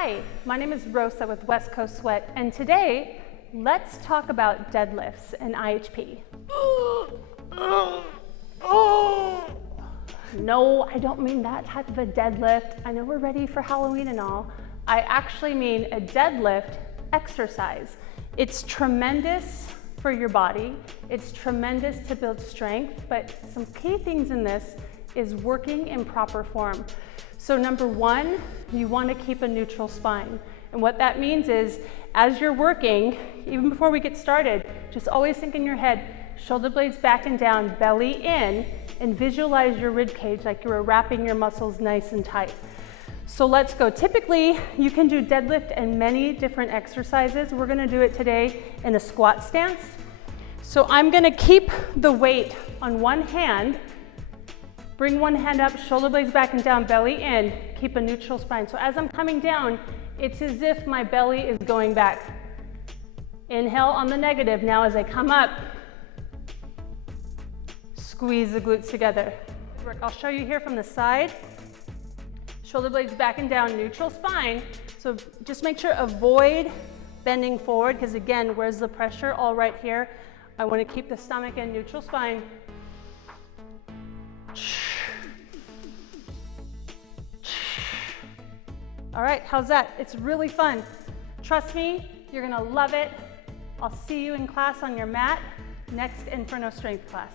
Hi, my name is Rosa with West Coast Sweat, and today let's talk about deadlifts and IHP. No, I don't mean that type of a deadlift. I know we're ready for Halloween and all. I actually mean a deadlift exercise. It's tremendous for your body. It's tremendous to build strength, but some key things in this is working in proper form. So number one, you want to keep a neutral spine. And what that means is, as you're working, even before we get started, just always think in your head, shoulder blades back and down, belly in, and visualize your rib cage like you were wrapping your muscles nice and tight. So let's go. Typically, you can do deadlift and many different exercises. We're gonna do it today in a squat stance. So I'm gonna keep the weight on one hand, bring one hand up, shoulder blades back and down, belly in, keep a neutral spine. So as I'm coming down, it's as if my belly is going back. Inhale on the negative. Now as I come up, squeeze the glutes together. I'll show you here from the side. Shoulder blades back and down, neutral spine. So just make sure avoid bending forward, because again, where's the pressure? All right here. I want to keep the stomach in, neutral spine. All right, how's that? It's really fun. Trust me, you're gonna love it. I'll see you in class on your mat, next Inferno strength class.